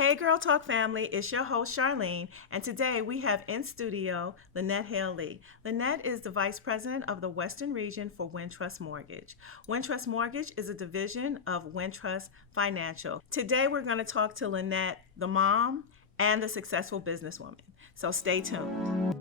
Hey, Girl Talk family, it's your host Charlene, and today we have in studio Lynette Hale-Lee. Lynette is the Vice President of the Western Region for Wintrust Mortgage. Wintrust Mortgage is a division of Wintrust Financial. Today we're going to talk to Lynette, the mom and the successful businesswoman. So stay tuned.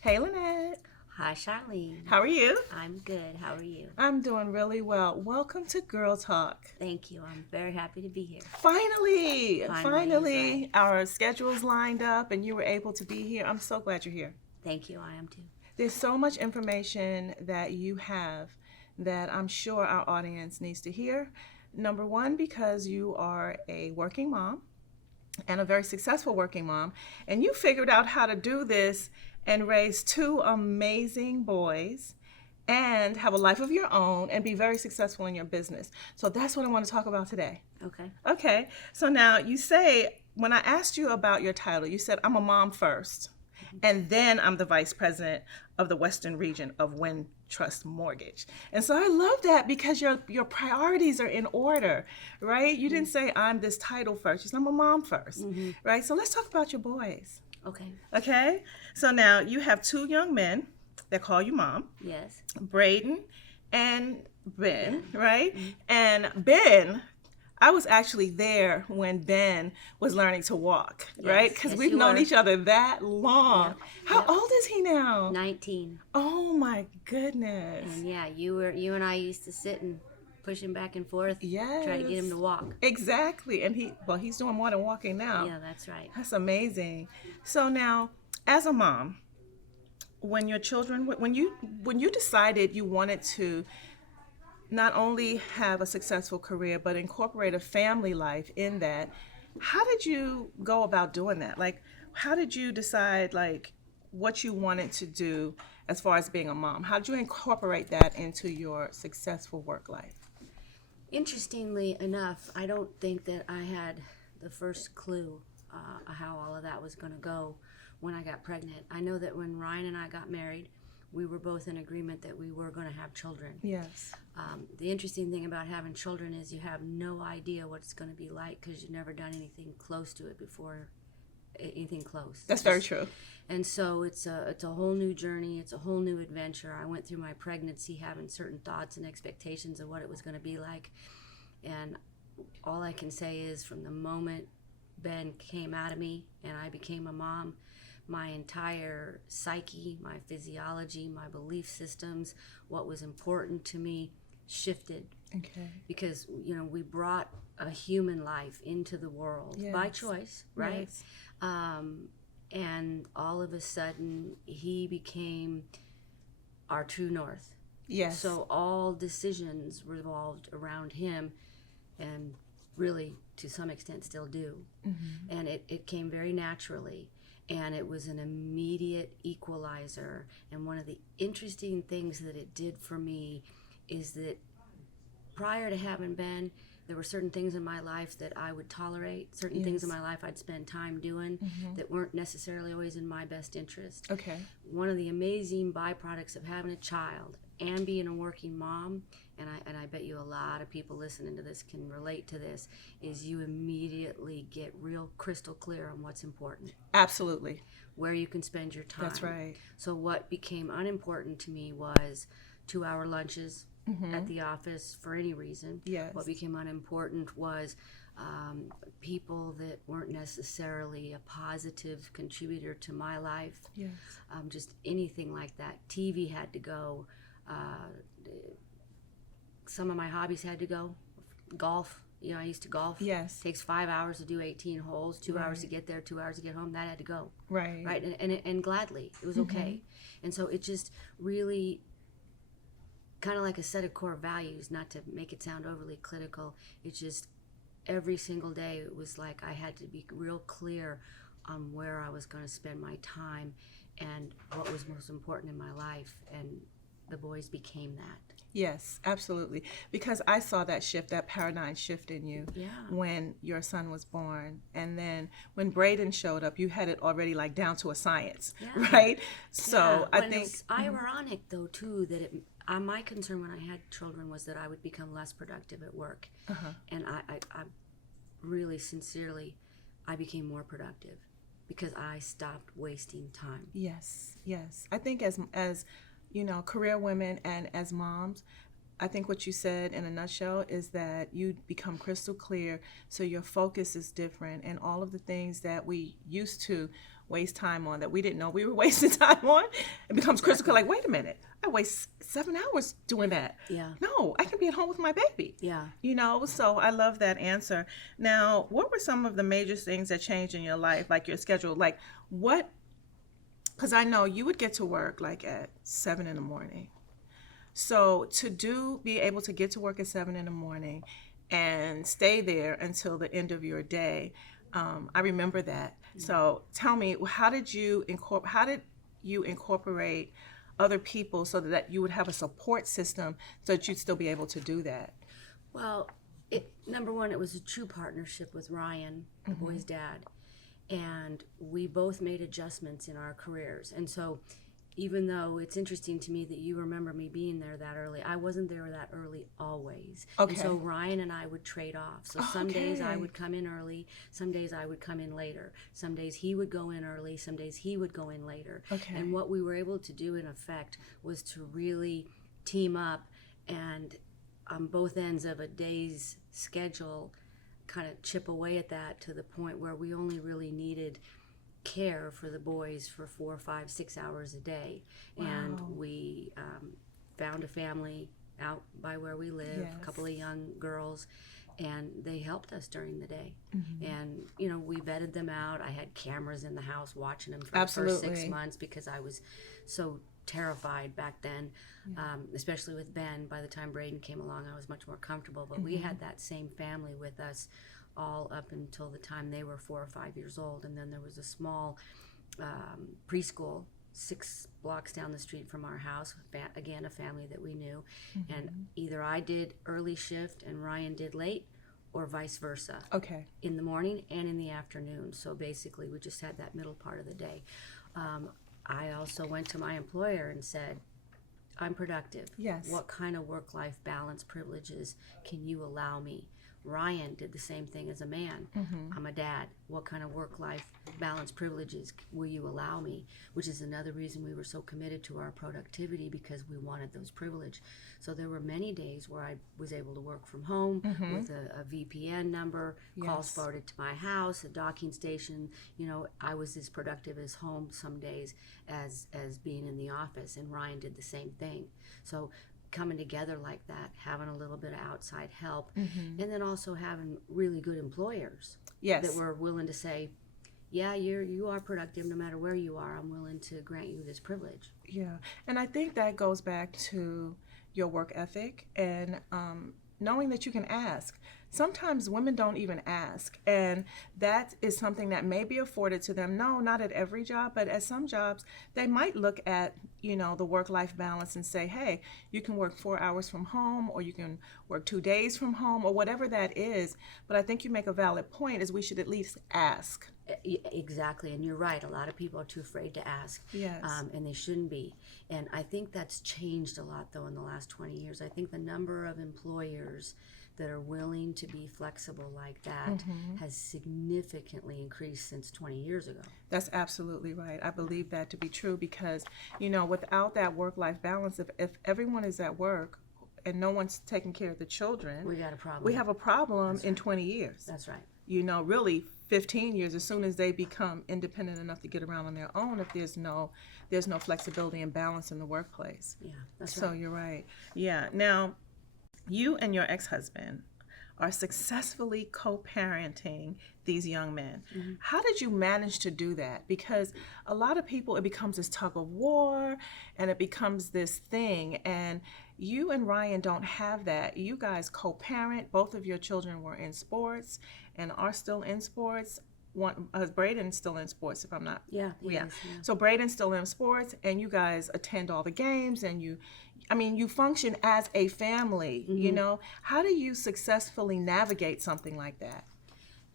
Hey, Lynette. Hi, Charlene. How are you? I'm good. How are you? I'm doing really well. Welcome to Girl Talk. Thank you. I'm very happy to be here. Finally, Finally, our schedules lined up and you were able to be here. I'm so glad you're here. Thank you. I am too. There's so much information that you have that I'm sure our audience needs to hear. Number one, because you are a working mom and a very successful working mom, and you figured out how to do this and raise two amazing boys and have a life of your own and be very successful in your business. So that's what I want to talk about today. Okay. So now you say, when I asked you about your title, you said, I'm a mom first, and then I'm the vice president of the Western region of Wintrust Mortgage. And so I love that because your priorities are in order, right? You didn't say I'm this title first. You said I'm a mom first, right? So let's talk about your boys. Okay. So now you have two young men that call you mom. Yes. Braden and Ben, right? And Ben, I was actually there when Ben was learning to walk, right? Because we've known each other that long. Yep. How old is he now? 19. Oh my goodness. And yeah, you and I used to sit and push him back and forth. Yes. Try to get him to walk. Exactly. And he's doing more than walking now. Yeah, that's right. That's amazing. So now, as a mom, when your children, when you decided you wanted to not only have a successful career, but incorporate a family life in that, how did you go about doing that? Like, how did you decide, like, what you wanted to do as far as being a mom? How did you incorporate that into your successful work life? Interestingly enough, I don't think that I had the first clue how all of that was going to go when I got pregnant. I know that when Ryan and I got married, we were both in agreement that we were going to have children. Yes. The interesting thing about having children is you have no idea what it's going to be like because you've never done anything close to it before, anything close. That's very true. And so it's a whole new journey. It's a whole new adventure. I went through my pregnancy having certain thoughts and expectations of what it was going to be like. And all I can say is from the moment Ben came out of me and I became a mom, my entire psyche, my physiology, my belief systems, what was important to me shifted. Okay. Because, we brought a human life into the world by choice, right? Yes. And all of a sudden, he became our true north. Yes. So all decisions revolved around him and really, to some extent, still do. Mm-hmm. And it came very naturally. And it was an immediate equalizer. And one of the interesting things that it did for me is that prior to having Ben, there were certain things in my life that I would tolerate, certain things in my life I'd spend time doing that weren't necessarily always in my best interest. Okay. One of the amazing byproducts of having a child and being a working mom, and I bet you a lot of people listening to this can relate to this, is you immediately get real crystal clear on what's important. Absolutely. Where you can spend your time. That's right. So what became unimportant to me was 2-hour lunches at the office for any reason. Yes. What became unimportant was people that weren't necessarily a positive contributor to my life. Yes. Just anything like that. TV had to go. Some of my hobbies had to go. Golf. I used to golf. Yes. It takes 5 hours to do 18 holes, 2 hours to get there, 2 hours to get home. That had to go. Right. Right. And gladly. It was okay. And so it just really kind of like a set of core values, not to make it sound overly clinical. It's just every single day it was like I had to be real clear on where I was going to spend my time and what was most important in my life. And the boys became that. Yes, absolutely. Because I saw that shift, that paradigm shift in you Yeah. when your son was born. And then when Braden showed up, you had it already like down to a science, Yeah. right? Yeah. So I Well, think, it's ironic though too that my concern when I had children was that I would become less productive at work, and I really sincerely, I became more productive because I stopped wasting time. yes, yes. I think as you know, career women and as moms, I think what you said in a nutshell is that you become crystal clear, so your focus is different, and all of the things that we used to waste time on that we didn't know we were wasting time on, it becomes crystal clear. Like, wait a minute, I waste 7 hours doing that. Yeah. No, I can be at home with my baby. Yeah. You know, so I love that answer. Now, what were some of the major things that changed in your life, like your schedule? Like, what? Because I know you would get to work like at 7 in the morning. So be able to get to work at 7 in the morning and stay there until the end of your day, I remember that. So tell me, how did you incorporate other people so that you would have a support system so that you'd still be able to do that? Well, number one, it was a true partnership with Ryan, the boy's dad, and we both made adjustments in our careers. And so even though it's interesting to me that you remember me being there that early, I wasn't there that early always. Okay. And so Ryan and I would trade off. So some days I Okay. would come in early, some days I would come in later. Some days he would go in early, some days he would go in later. Okay. And what we were able to do in effect was to really team up and on both ends of a day's schedule kind of chip away at that to the point where we only really needed care for the boys for 4, 5, 6 hours a day. Wow. And we found a family out by where we live, Yes. a couple of young girls, and they helped us during the day. Mm-hmm. And we vetted them out. I had cameras in the house watching them for the Absolutely. first 6 months because I was so terrified back then, especially with Ben. By the time Braden came along, I was much more comfortable, but we had that same family with us all up until the time they were 4 or 5 years old. And then there was a small preschool 6 blocks down the street from our house, again, a family that we knew. And either I did early shift and Ryan did late, or vice versa. Okay. In the morning and in the afternoon. So basically we just had that middle part of the day. I also went to my employer and said, I'm productive. Yes. What kind of work-life balance privileges can you allow me? Ryan did the same thing as a man. I'm a dad. What kind of work-life balance privileges will you allow me? Which is another reason we were so committed to our productivity, because we wanted those privileges. So there were many days where I was able to work from home with a VPN number, calls forwarded to my house, a docking station. I was as productive as home some days as being in the office, and Ryan did the same thing. So coming together like that, having a little bit of outside help, and then also having really good employers Yes. that were willing to say, yeah, you are productive no matter where you are. I'm willing to grant you this privilege. Yeah, and I think that goes back to your work ethic and knowing that you can ask. Sometimes women don't even ask, and that is something that may be afforded to them. No, not at every job, but at some jobs, they might look at, the work-life balance and say, hey, you can work 4 hours from home, or you can work 2 days from home, or whatever that is. But I think you make a valid point, is we should at least ask. Exactly, and you're right. A lot of people are too afraid to ask, Yes. And they shouldn't be. And I think that's changed a lot, though, in the last 20 years. I think the number of employers that are willing to be flexible like that has significantly increased since 20 years ago. That's absolutely right. I believe that to be true because, without that work-life balance, if everyone is at work and no one's taking care of the children, We got a problem. we have a problem in 20 years. That's right. Really 15 years, as soon as they become independent enough to get around on their own, if there's no flexibility and balance in the workplace. Yeah, that's So right. you're right. Yeah. Now, you and your ex-husband are successfully co-parenting these young men. How did you manage to do that? Because a lot of people, it becomes this tug of war and it becomes this thing. And you and Ryan don't have that. You guys co-parent. Both of your children were in sports and are still in sports. one, Braden's still in sports, if I'm not. Yeah, he Yeah. is, yeah. So Braden's still in sports, and you guys attend all the games, and you function as a family. You know, how do you successfully navigate something like that?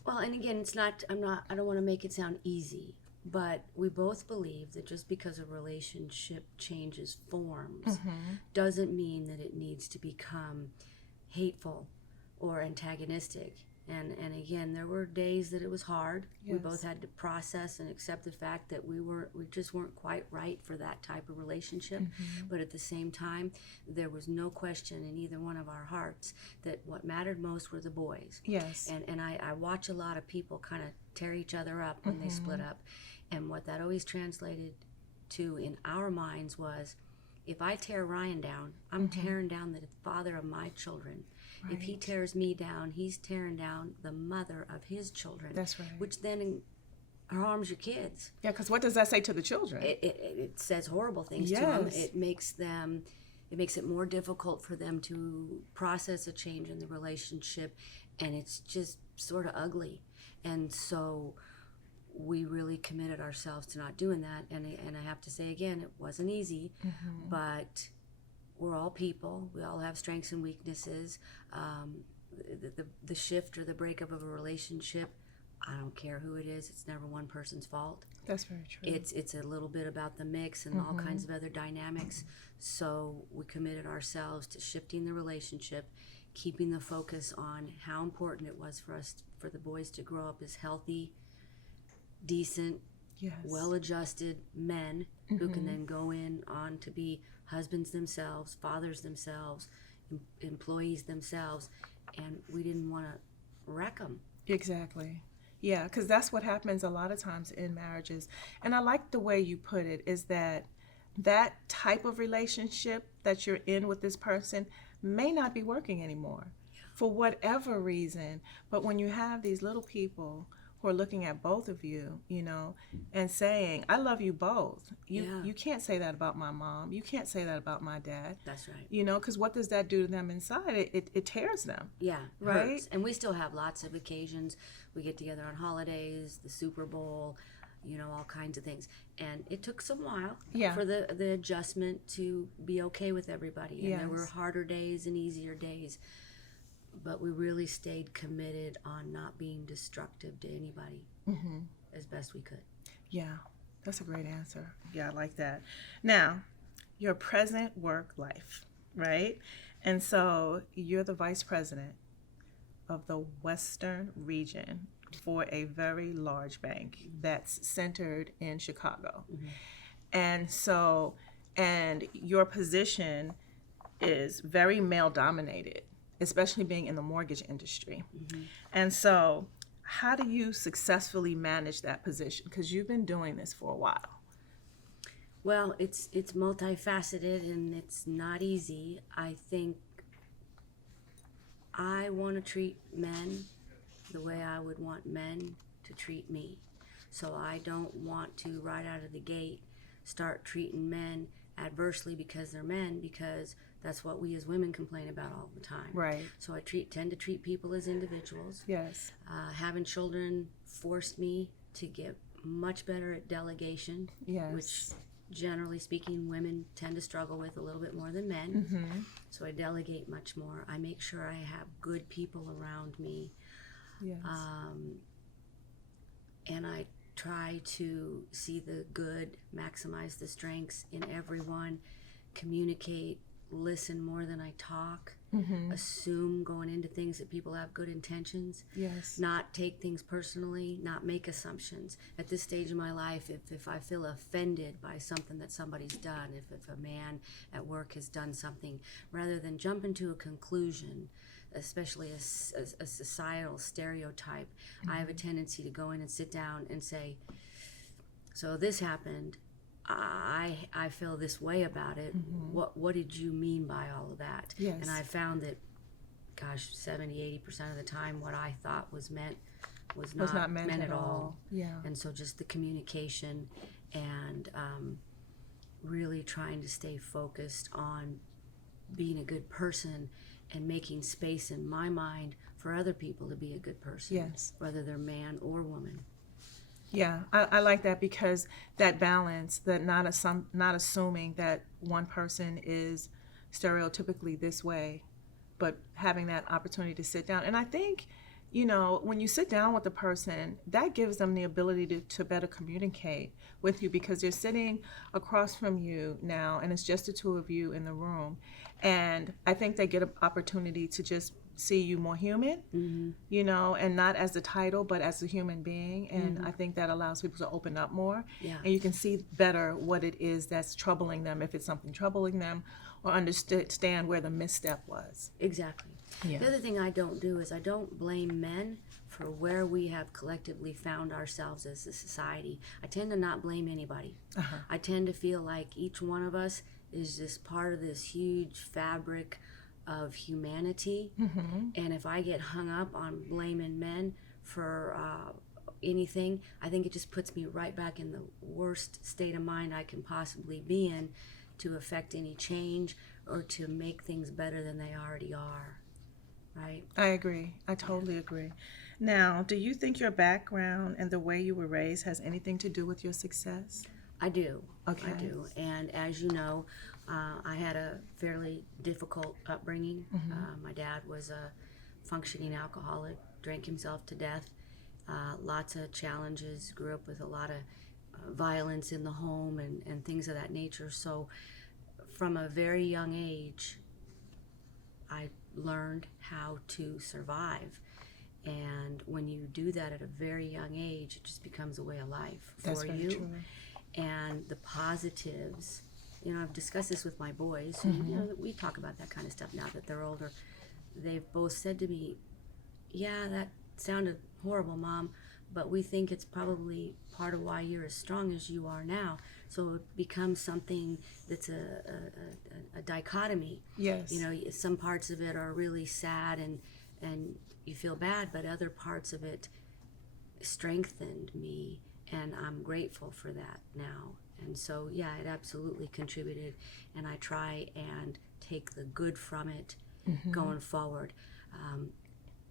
Well, and again, I don't want to make it sound easy, but we both believe that just because a relationship changes forms doesn't mean that it needs to become hateful or antagonistic. And again, there were days that it was hard. We Yes. both had to process and accept the fact that we just weren't quite right for that type of relationship. But at the same time, there was no question in either one of our hearts that what mattered most were the boys. Yes. And I watch a lot of people kind of tear each other up when they split up. And what that always translated to in our minds was, if I tear Ryan down, I'm tearing down the father of my children. Right. If he tears me down, he's tearing down the mother of his children. That's right. Which then harms your kids. Yeah, because what does that say to the children? It says horrible things to them. It makes it more difficult for them to process a change in the relationship, and it's just sort of ugly. And so we really committed ourselves to not doing that. And I have to say again, it wasn't easy, but we're all people. We all have strengths and weaknesses. The shift or the breakup of a relationship, I don't care who it is. It's never one person's fault. That's very true. It's a little bit about the mix and all kinds of other dynamics. So we committed ourselves to shifting the relationship, keeping the focus on how important it was for the boys to grow up as healthy, decent, Yes. well-adjusted men who can then go on to be husbands themselves, fathers themselves, employees themselves, and we didn't want to wreck them. Exactly. Yeah, because that's what happens a lot of times in marriages. And I like the way you put it, is that type of relationship that you're in with this person may not be working anymore for whatever reason. But when you have these little people who are looking at both of you, and saying, I love you both. You can't say that about my mom. You can't say that about my dad. That's right. Because what does that do to them inside? It tears them. Yeah, right? Hurts. And we still have lots of occasions. We get together on holidays, the Super Bowl, all kinds of things. And it took some while for the adjustment to be okay with everybody. And there were harder days and easier days. But we really stayed committed on not being destructive to anybody as best we could. Yeah, that's a great answer. Yeah, I like that. Now, your present work life, right? And so you're the vice president of the Western region for a very large bank that's centered in Chicago. And your position is very male dominated, especially being in the mortgage industry. And so how do you successfully manage that position? Because you've been doing this for a while. Well, it's multifaceted and it's not easy. I think I want to treat men the way I would want men to treat me. So I don't want to, right out of the gate, start treating men adversely because they're men, because that's what we as women complain about all the time. Right. So I tend to treat people as individuals. Yes. Having children forced me to get much better at delegation, Yes. which generally speaking women tend to struggle with a little bit more than men. So I delegate much more. I make sure I have good people around me. Yes. And I try to see the good, maximize the strengths in everyone, communicate, listen more than I talk, assume going into things that people have good intentions, Yes. not take things personally, not make assumptions. At this stage of my life, if I feel offended by something that somebody's done, if a man at work has done something, rather than jump into a conclusion, especially a societal stereotype, I have a tendency to go in and sit down and say, so this happened, I feel this way about it. What did you mean by all of that? Yes. And I found that, 70-80% of the time what I thought was meant was not meant at all. Yeah. And so just the communication and really trying to stay focused on being a good person and making space in my mind for other people to be a good person, Yes. whether they're man or woman. Yeah, I like that because that balance, that not assuming that one person is stereotypically this way, but having that opportunity to sit down. And I think, when you sit down with a person, that gives them the ability to better communicate with you because they're sitting across from you now and it's just the two of you in the room. And I think they get an opportunity to just see you more human, and not as the title, but as a human being. And I think that allows people to open up more. Yeah. And you can see better what it is that's troubling them, if it's something troubling them, or understand where the misstep was. Exactly. Yeah. The other thing I don't do is I don't blame men for where we have collectively found ourselves as a society. I tend to not blame anybody. I tend to feel like each one of us is just part of this huge fabric of humanity. And if I get hung up on blaming men for anything, I think it just puts me right back in the worst state of mind I can possibly be in to affect any change or to make things better than they already are. Right? I agree. I totally agree. Now, do you think your background and the way you were raised has anything to do with your success? I do. Okay. I do. And as you know, I had a fairly difficult upbringing. My dad was a functioning alcoholic, drank himself to death, lots of challenges, grew up with a lot of violence in the home and things of that nature. So from a very young age, I learned how to survive. And when you do that at a very young age, it just becomes a way of life That's for very you. true. And the positives, I've discussed this with my boys, and we talk about that kind of stuff now that they're older. They've both said to me, yeah, that sounded horrible, Mom, but we think it's probably part of why you're as strong as you are now. So it becomes something that's a dichotomy. Yes. Some parts of it are really sad and you feel bad, but other parts of it strengthened me, and I'm grateful for that now. And so, yeah, it absolutely contributed, and I try and take the good from it going forward.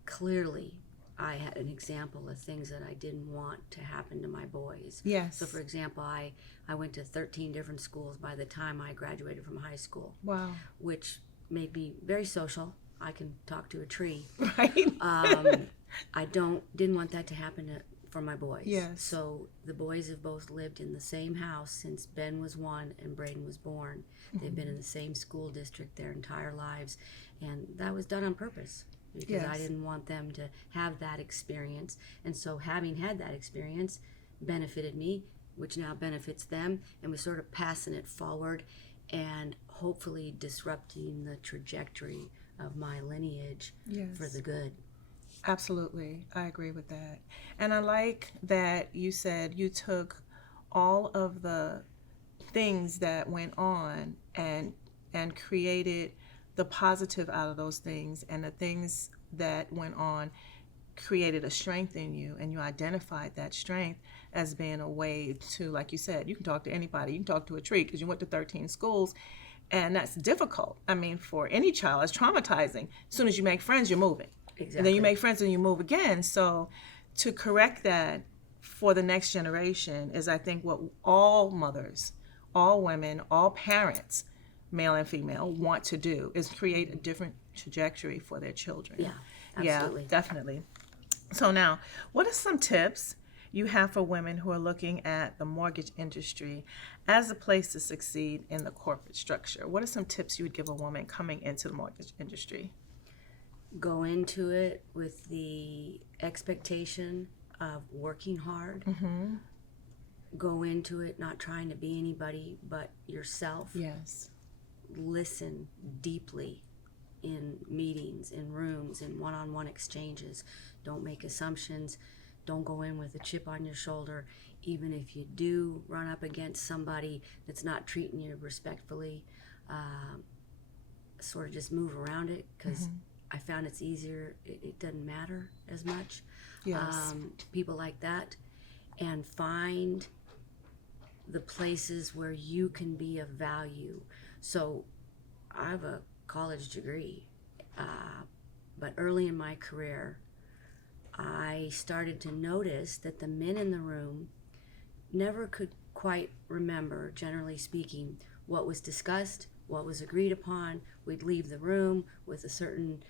Clearly, I had an example of things that I didn't want to happen to my boys. Yes. So, for example, I went to 13 different schools by the time I graduated from high school. Wow. Which made me very social. I can talk to a tree. Right. I didn't want that to happen for my boys. Yes. So the boys have both lived in the same house since Ben was 1 and Braden was born. They've been in the same school district their entire lives, and that was done on purpose because I didn't want them to have that experience. And so having had that experience benefited me, which now benefits them, and we're sort of passing it forward and hopefully disrupting the trajectory of my lineage for the good. Absolutely. I agree with that. And I like that you said you took all of the things that went on and created the positive out of those things, and the things that went on created a strength in you, and you identified that strength as being a way to, like you said, you can talk to anybody. You can talk to a tree because you went to 13 schools, and that's difficult. I mean, for any child, it's traumatizing. As soon as you make friends, you're moving. Exactly. And then you make friends and you move again. So to correct that for the next generation is, I think, what all mothers, all women, all parents, male and female, want to do, is create a different trajectory for their children. Yeah, absolutely. Yeah, definitely. So now, what are some tips you have for women who are looking at the mortgage industry as a place to succeed in the corporate structure? What are some tips you would give a woman coming into the mortgage industry? Go into it with the expectation of working hard. Go into it not trying to be anybody but yourself. Yes. Listen deeply in meetings, in rooms, in one-on-one exchanges. Don't make assumptions. Don't go in with a chip on your shoulder. Even if you do run up against somebody that's not treating you respectfully, sort of just move around it, because I found it's easier. It doesn't matter as much. Yes. People like that. And find the places where you can be of value. So I have a college degree, but early in my career, I started to notice that the men in the room never could quite remember, generally speaking, what was discussed, what was agreed upon. We'd leave the room with a certain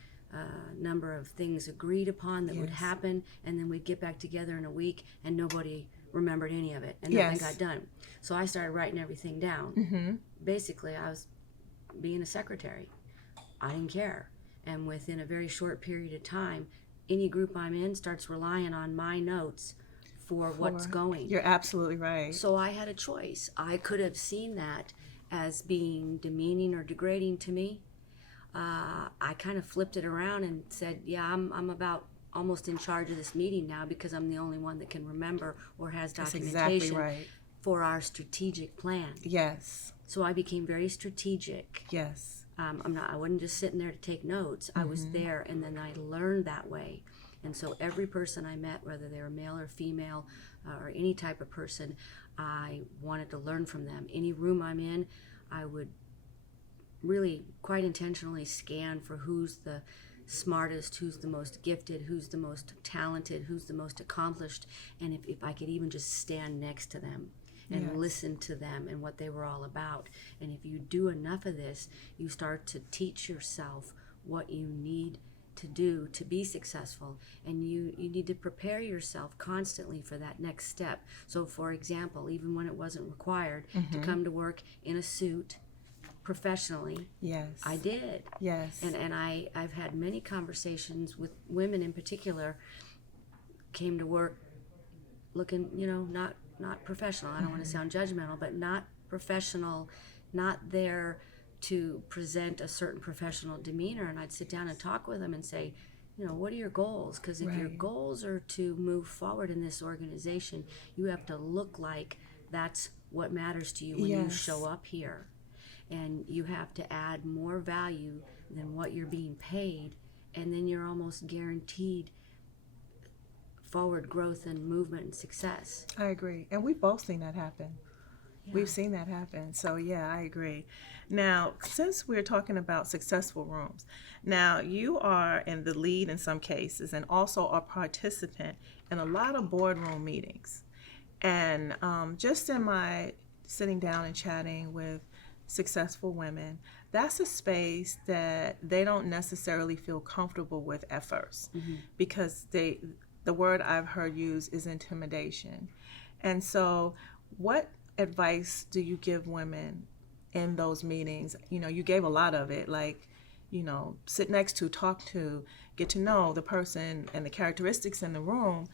number of things agreed upon that would Yes. happen, and then we'd get back together in a week and nobody remembered any of it, and nothing Yes. got done. So I started writing everything down. Basically, I was being a secretary. I didn't care. And within a very short period of time, any group I'm in starts relying on my notes for what's going. You're absolutely right. So I had a choice. I could have seen that as being demeaning or degrading to me. I kind of flipped it around and said, yeah, I'm about almost in charge of this meeting now because I'm the only one that can remember or has That's documentation exactly right. for our strategic plan. Yes. So I became very strategic. Yes. I wasn't just sitting there to take notes. I was there, and then I learned that way. And so every person I met, whether they were male or female or any type of person, I wanted to learn from them. Any room I'm in, I would really quite intentionally scan for who's the smartest, who's the most gifted, who's the most talented, who's the most accomplished, and if I could even just stand next to them and Yes. listen to them and what they were all about. And if you do enough of this, you start to teach yourself what you need to do to be successful, and you need to prepare yourself constantly for that next step. So for example, even when it wasn't required to come to work in a suit professionally, Yes. I did. Yes. And I've had many conversations with women in particular, came to work looking, not professional. I don't want to sound judgmental, but not professional, not there to present a certain professional demeanor. And I'd sit down and talk with them and say, what are your goals? Because if your Right. goals are to move forward in this organization, you have to look like that's what matters to you when you Yes. show up here. And you have to add more value than what you're being paid, and then you're almost guaranteed forward growth and movement and success. I agree. And we've both seen that happen. Yeah. We've seen that happen. So, yeah, I agree. Now, since we're talking about successful rooms, now you are in the lead in some cases and also a participant in a lot of boardroom meetings. And just in my sitting down and chatting with successful women, that's a space that they don't necessarily feel comfortable with at 1st because the word I've heard used is intimidation. And so what advice do you give women in those meetings? You gave a lot of it, like, sit next to, talk to, get to know the person and the characteristics in the room,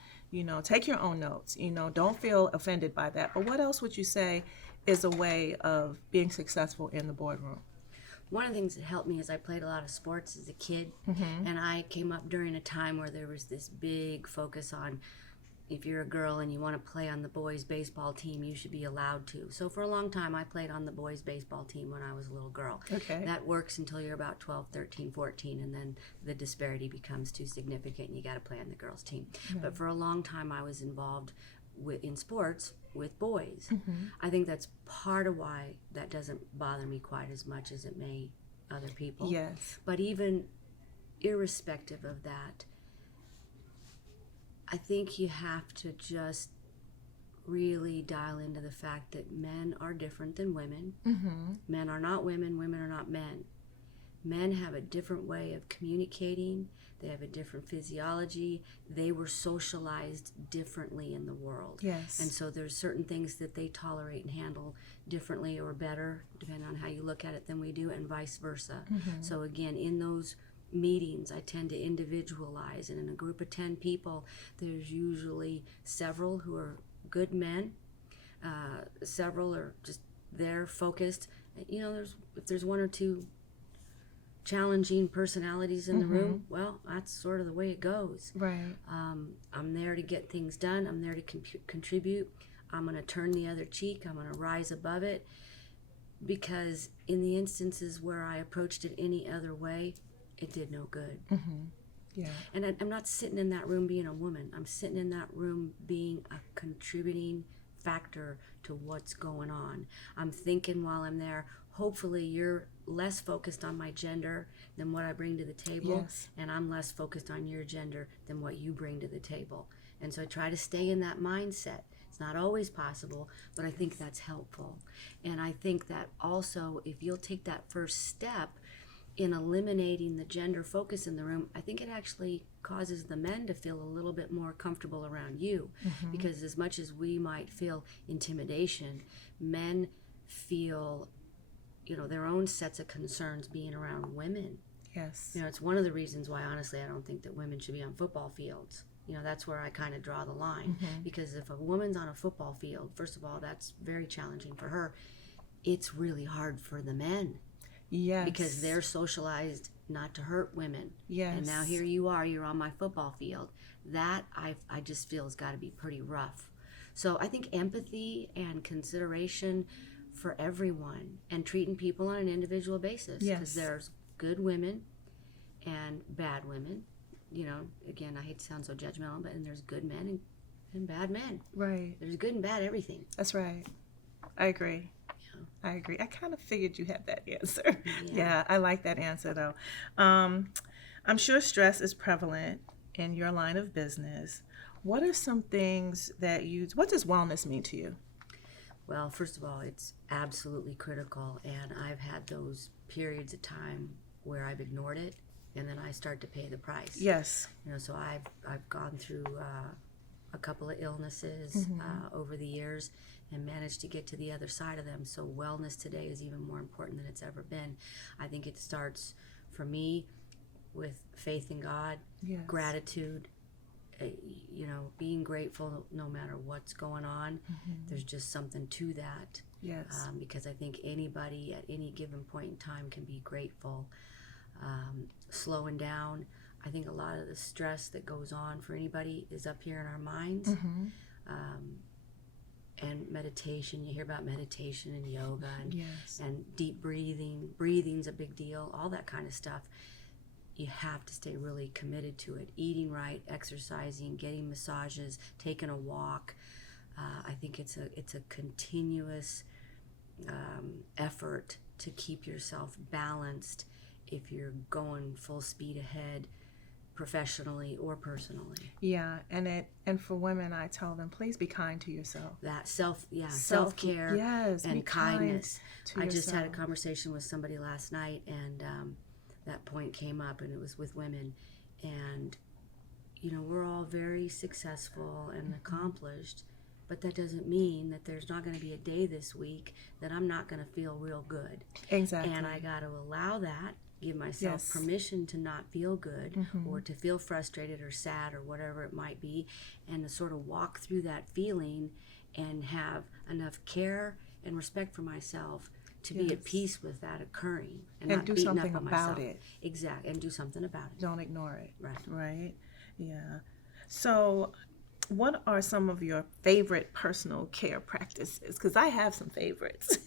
take your own notes, don't feel offended by that. But what else would you say is a way of being successful in the boardroom? One of the things that helped me is I played a lot of sports as a kid, and I came up during a time where there was this big focus on if you're a girl and you want to play on the boys' baseball team, you should be allowed to. So for a long time, I played on the boys' baseball team when I was a little girl. Okay. That works until you're about 12, 13, 14, and then the disparity becomes too significant and you got to play on the girls' team. But for a long time, I was involved in sports with boys. I think that's part of why that doesn't bother me quite as much as it may other people. Yes. But even irrespective of that, I think you have to just really dial into the fact that men are different than women. Men are not women, women are not men. Men have a different way of communicating. They have a different physiology. They were socialized differently in the world. Yes. And so there's certain things that they tolerate and handle differently or better, depending on how you look at it, than we do, and vice versa. So again, in those meetings, I tend to individualize, and in a group of 10 people, there's usually several who are good men, several are just there focused. If there's one or two challenging personalities in the room, well, that's sort of the way it goes. Right. I'm there to get things done. I'm there to contribute. I'm going to turn the other cheek. I'm going to rise above it, because in the instances where I approached it any other way, it did no good. Yeah. And I'm not sitting in that room being a woman. I'm sitting in that room being a contributing factor to what's going on. I'm thinking while I'm there, hopefully you're less focused on my gender than what I bring to the table, Yes. and I'm less focused on your gender than what you bring to the table. And so I try to stay in that mindset. It's not always possible, but I think that's helpful. And I think that also, if you'll take that first step in eliminating the gender focus in the room, I think it actually causes the men to feel a little bit more comfortable around you. Because as much as we might feel intimidation, men feel, their own sets of concerns being around women. Yes. It's one of the reasons why, honestly, I don't think that women should be on football fields. That's where I kind of draw the line. Because if a woman's on a football field, first of all, that's very challenging for her. It's really hard for the men. Yes. Because they're socialized not to hurt women. Yes. And now here you are, you're on my football field. That I just feel has got to be pretty rough. So I think empathy and consideration for everyone, and treating people on an individual basis. Yes. Because there's good women and bad women. Again, I hate to sound so judgmental, but there's good men and bad men. Right. There's good and bad everything. That's right. I agree. I agree. I kind of figured you had that answer. Yeah, I like that answer though. I'm sure stress is prevalent in your line of business. What are some things what does wellness mean to you? Well, first of all, it's absolutely critical, and I've had those periods of time where I've ignored it, and then I start to pay the price. Yes. So I've gone through a couple of illnesses over the years, and managed to get to the other side of them. So wellness today is even more important than it's ever been. I think it starts, for me, with faith in God, Yes. gratitude, being grateful no matter what's going on. There's just something to that. Yes. Because I think anybody at any given point in time can be grateful. Slowing down. I think a lot of the stress that goes on for anybody is up here in our minds. And meditation, you hear about meditation and yoga and, Yes. and deep breathing. Breathing's a big deal, all that kind of stuff. You have to stay really committed to it. Eating right, exercising, getting massages, taking a walk. I think it's a continuous effort to keep yourself balanced if you're going full speed ahead, professionally or personally. Yeah, and for women, I tell them, please be kind to yourself. That self-care, yes, and be kindness. kind to I just had a yourself. conversation with somebody last night, and that point came up, and it was with women. And we're all very successful and accomplished, but that doesn't mean that there's not going to be a day this week that I'm not going to feel real good. Exactly. And I got to allow that, give myself Yes. permission to not feel good, or to feel frustrated or sad or whatever it might be, and to sort of walk through that feeling and have enough care and respect for myself to be at Yes. peace with that occurring, and And not do beating something up on about myself. it. Exactly, and do something about it. Don't ignore it. Right. Right? Yeah. So, what are some of your favorite personal care practices? Because I have some favorites.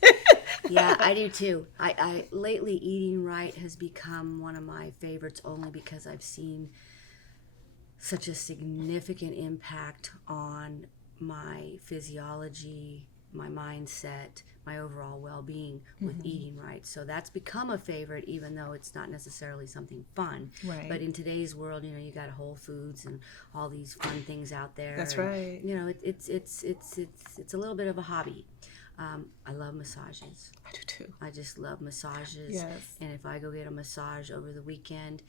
Yeah, I do too. I lately, eating right has become one of my favorites, only because I've seen such a significant impact on my physiology, my mindset, my overall well-being with eating right. So that's become a favorite, even though it's not necessarily something fun. Right. But in today's world, you got Whole Foods and all these fun things out there. That's and, right. it's a little bit of a hobby. I love massages. I do too. I just love massages. Yes. And if I go get a massage over the weekend,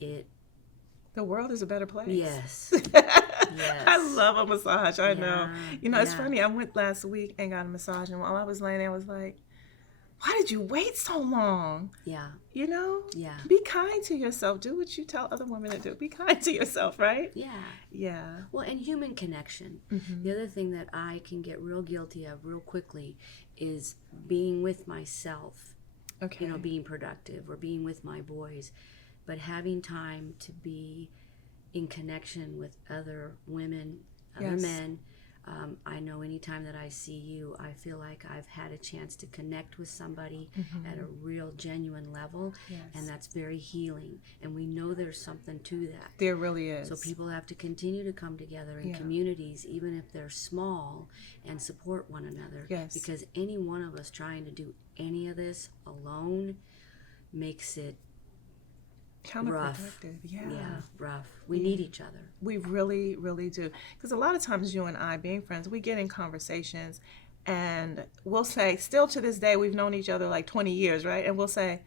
The world is a better place. yes. Yes. I love a massage. I know. It's yeah. funny. I went last week and got a massage, and while I was laying there, I was like, why did you wait so long? Yeah. Yeah. Be kind to yourself. Do what you tell other women to do. Be kind to yourself, right? Yeah. Yeah. Well, and human connection. The other thing that I can get real guilty of real quickly is being with myself, Okay. being productive, or being with my boys, but having time to be in connection with other women, other Yes. men, I know anytime that I see you, I feel like I've had a chance to connect with somebody at a real genuine level, and that's very healing. And we know there's something to that. There really is. So people have to continue to come together in communities, even if they're small, and support one another. Yes. Because any one of us trying to do any of this alone makes it rough. Yeah, rough. We need each other. we really, really do. Because a lot of times you and I, being friends, we get in conversations and we'll say, still to this day, we've known each other like 20 years, right? And we'll say,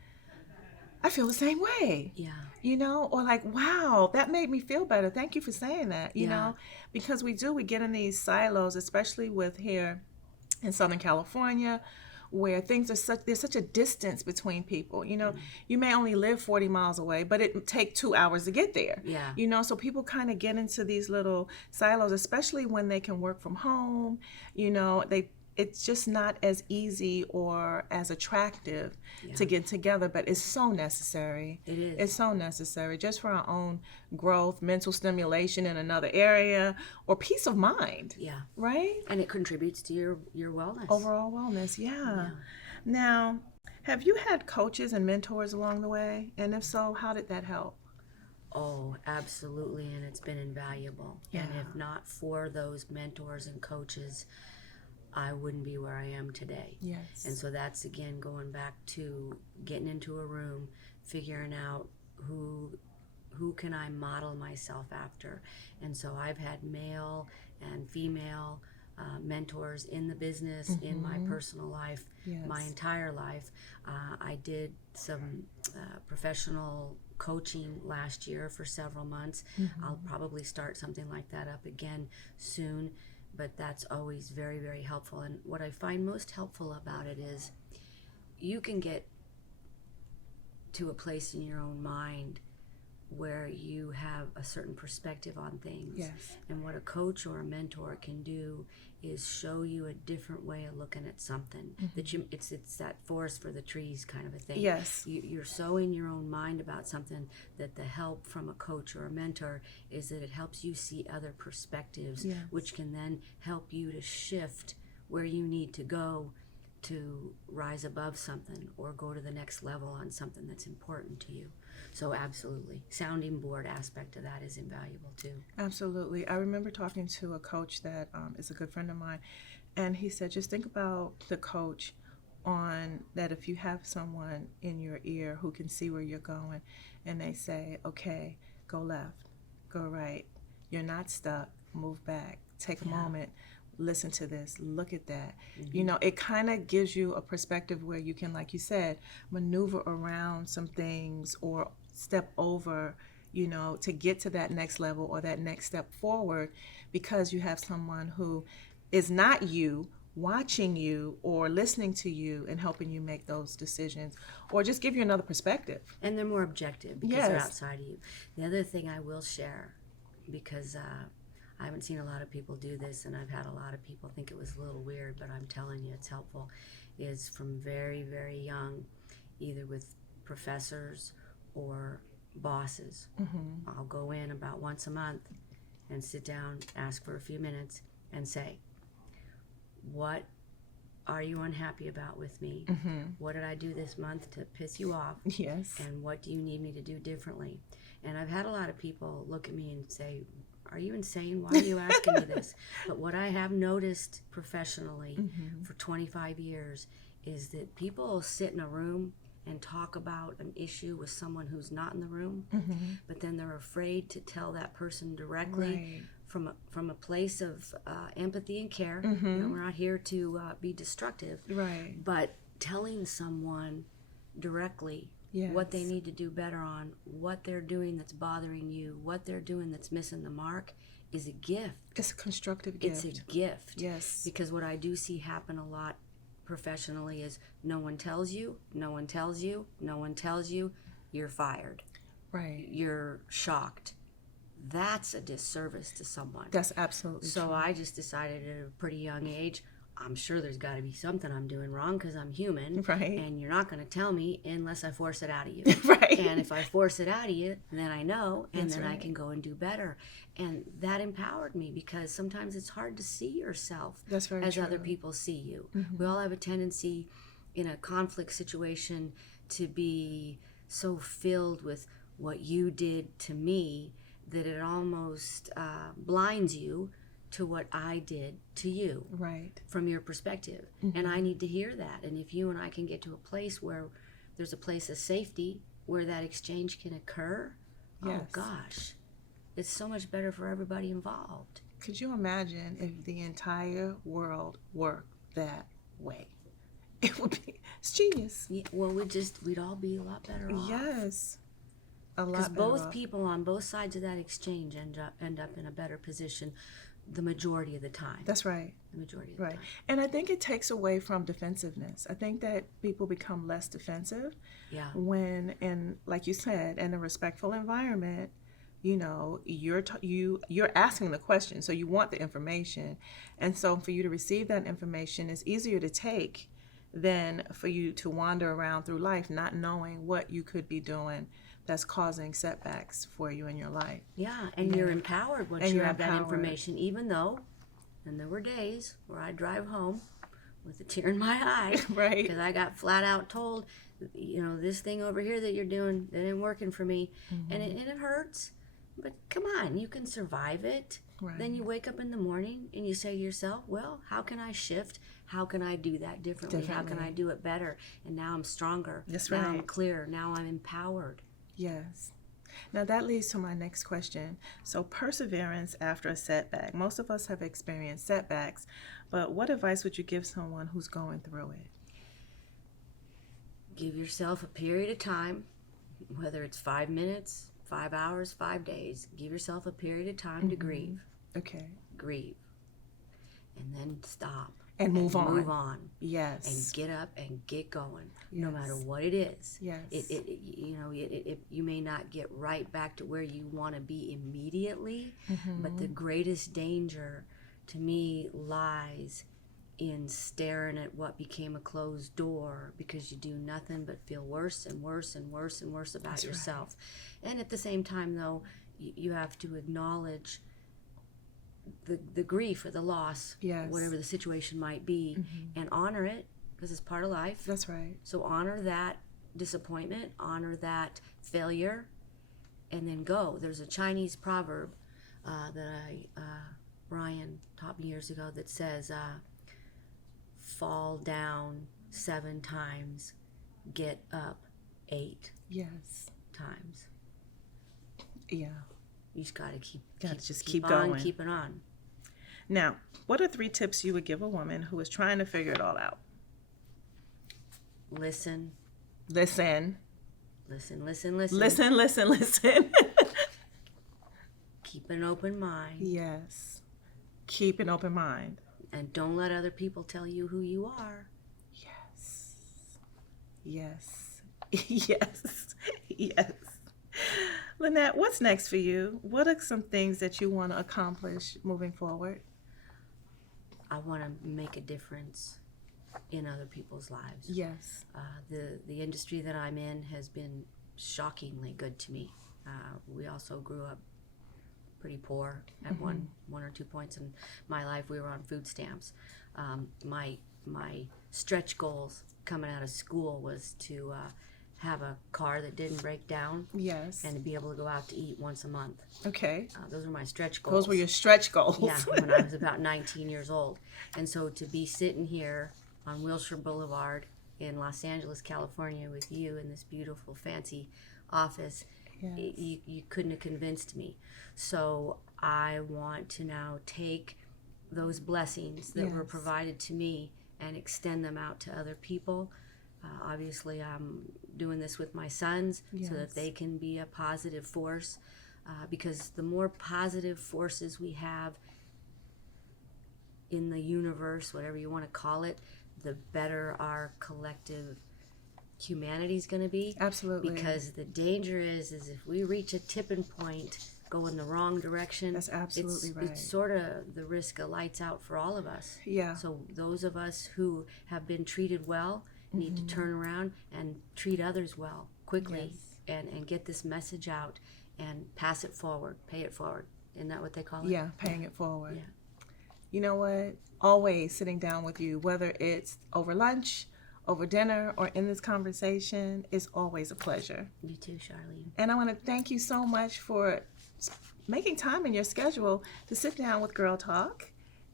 I feel the same way. Yeah. You know, or like, wow, that made me feel better. Thank you for saying that, you know, because we get in these silos, especially with here in Southern California, where things are there's such a distance between people. You know, you may only live 40 miles away, but it take 2 hours to get there. Yeah. You know, so people kind of get into these little silos, especially when they can work from home. You know, it's just not as easy or as attractive to get together, but it's so necessary. It is. It's so necessary just for our own growth, mental stimulation in another area, or peace of mind. Yeah. Right? And it contributes to your wellness. Overall wellness, yeah. Now, have you had coaches and mentors along the way? And if so, how did that help? Oh, absolutely, and it's been invaluable. Yeah. And if not for those mentors and coaches, I wouldn't be where I am today. Yes. And so that's, again, going back to getting into a room, figuring out who can I model myself after. And so I've had male and female mentors in the business, in my personal life, my entire life. I did some professional coaching last year for several months. I'll probably start something like that up again soon. But that's always very, very helpful. And what I find most helpful about it is you can get to a place in your own mind where you have a certain perspective on things. Yes. And what a coach or a mentor can do is show you a different way of looking at something. That it's that forest for the trees kind of a thing. Yes. You're so in your own mind about something that the help from a coach or a mentor is that it helps you see other perspectives, which can then help you to shift where you need to go to rise above something or go to the next level on something that's important to you. So absolutely, sounding board aspect of that is invaluable too. Absolutely. I remember talking to a coach that is a good friend of mine, and he said, just think about the coach on that if you have someone in your ear who can see where you're going, and they say, okay, go left, go right, you're not stuck, move back, take a moment, listen to this, look at that. You know, it kind of gives you a perspective where you can, like you said, maneuver around some things or step over, you know, to get to that next level or that next step forward, because you have someone who is not you watching you or listening to you and helping you make those decisions, or just give you another perspective. And they're more objective because they're outside of you. The other thing I will share, because I haven't seen a lot of people do this, and I've had a lot of people think it was a little weird, but I'm telling you it's helpful, is from very, very young, either with professors or bosses. I'll go in about once a month and sit down, ask for a few minutes, and say, what are you unhappy about with me? What did I do this month to piss you off? Yes. And what do you need me to do differently? And I've had a lot of people look at me and say, are you insane? Why are you asking me this? But what I have noticed professionally for 25 years is that people will sit in a room and talk about an issue with someone who's not in the room, but then they're afraid to tell that person directly from a place of empathy and care. You know, we're not here to be destructive, but telling someone directly what they need to do better on, what they're doing that's bothering you, what they're doing that's missing the mark, is a gift. It's a constructive gift. It's a gift. Yes. Because what I do see happen a lot professionally is no one tells you, no one tells you, no one tells you, you're fired. Right. You're shocked. That's a disservice to someone. That's absolutely so true. I just decided at a pretty young age, I'm sure there's got to be something I'm doing wrong because I'm human. Right. And you're not going to tell me unless I force it out of you. Right. And if I force it out of you, then I know, and That's then I right. can go and do better. And that empowered me because sometimes it's hard to see yourself That's very as true. other people see you. We all have a tendency in a conflict situation to be so filled with what you did to me that it almost blinds you to what I did to you. Right. From your perspective. And I need to hear that. And if you and I can get to a place where there's a place of safety where that exchange can occur, Yes. oh gosh, it's so much better for everybody involved. Could you imagine if the entire world worked that way? It would be, it's genius. Yeah, well, we'd all be a lot better off. Yes. A lot Because better both off. people on both sides of that exchange end up in a better position the majority of the time. That's right. The majority of the Right. time. And I think it takes away from defensiveness. I think that people become less defensive Yeah. when, in, like you said, in a respectful environment, you know, you're asking the question, so you want the information, and so for you to receive that information is easier to take than for you to wander around through life not knowing what you could be doing that's causing setbacks for you in your life. Yeah, and you're empowered once And you you're have that empowered. information, even though, and there were days where I drive home with a tear in my eye Right. because I got flat out told, you know, this thing over here that you're doing, that ain't working for me, and it hurts, but come on, you can survive it. Right. Then you wake up in the morning and you say to yourself, well, how can I shift? How can I do that differently? How can I do it better? And now I'm stronger. That's Now I'm right. clear. Now I'm empowered. Yes. Now that leads to my next question. So perseverance after a setback. Most of us have experienced setbacks, but what advice would you give someone who's going through it? Give yourself a period of time, whether it's 5 minutes, 5 hours, 5 days. Give yourself a period of time to grieve. Okay. Grieve. And then stop. And move on. Move on. Yes. And get up and get going, no Yes. matter what it is. Yes. You may not get right back to where you want to be immediately, but the greatest danger to me lies in staring at what became a closed door because you do nothing but feel worse and worse and worse and worse about That's yourself. And at the same time, though, you have to acknowledge the grief or the loss, Yes. whatever the situation might be, and honor it because it's part of life. That's right. So honor that disappointment, honor that failure, and then go. There's a Chinese proverb Ryan taught me years ago that says, fall down 7 times, get up 8 Yes. times. Yeah. You just got to keep on going. keeping on. Now, what are 3 tips you would give a woman who is trying to figure it all out? Listen. Listen. Keep an open mind. Yes. Keep an open mind. And don't let other people tell you who you are. Yes. Yes. Yes. Yes. Lynette, what's next for you? What are some things that you want to accomplish moving forward? I want to make a difference in other people's lives. Yes. The industry that I'm in has been shockingly good to me. We also grew up pretty poor at one or two points in my life. We were on food stamps. My stretch goals coming out of school was to have a car that didn't break down. Yes. And to be able to go out to eat once a month. Okay. Those were my stretch goals. Those were your stretch goals. Yeah, when I was about 19 years old. And so to be sitting here on Wilshire Boulevard in Los Angeles, California with you in this beautiful fancy office, Yes. you couldn't have convinced me. So I want to now take those blessings that were Yes. provided to me and extend them out to other people. Obviously, I'm doing this with my sons so that Yes. they can be a positive force, because the more positive forces we have in the universe, whatever you want to call it, the better our collective humanity is going to be. Absolutely. Because the danger is if we reach a tipping point go in the wrong direction, That's absolutely right. It's sort of the risk of lights out for all of us. Yeah. So those of us who have been treated well need to turn around and treat others well quickly, and get this message out and pass it forward, pay it forward. Isn't that what they call it? Yeah, paying it forward. Yeah. You know what? Always sitting down with you, whether it's over lunch, over dinner, or in this conversation, is always a pleasure. You too, Charlene. And I want to thank you so much for making time in your schedule to sit down with Girl Talk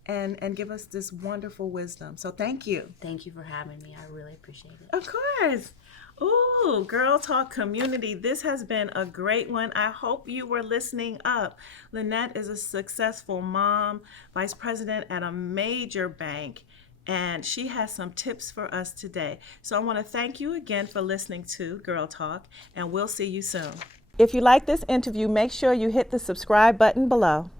and give us this wonderful wisdom. So thank you. Thank you for having me. I really appreciate it. Of course. Ooh, Girl Talk community, this has been a great one. I hope you were listening up. Lynette is a successful mom, vice president at a major bank, and she has some tips for us today. So I want to thank you again for listening to Girl Talk, and we'll see you soon. If you like this interview, make sure you hit the subscribe button below.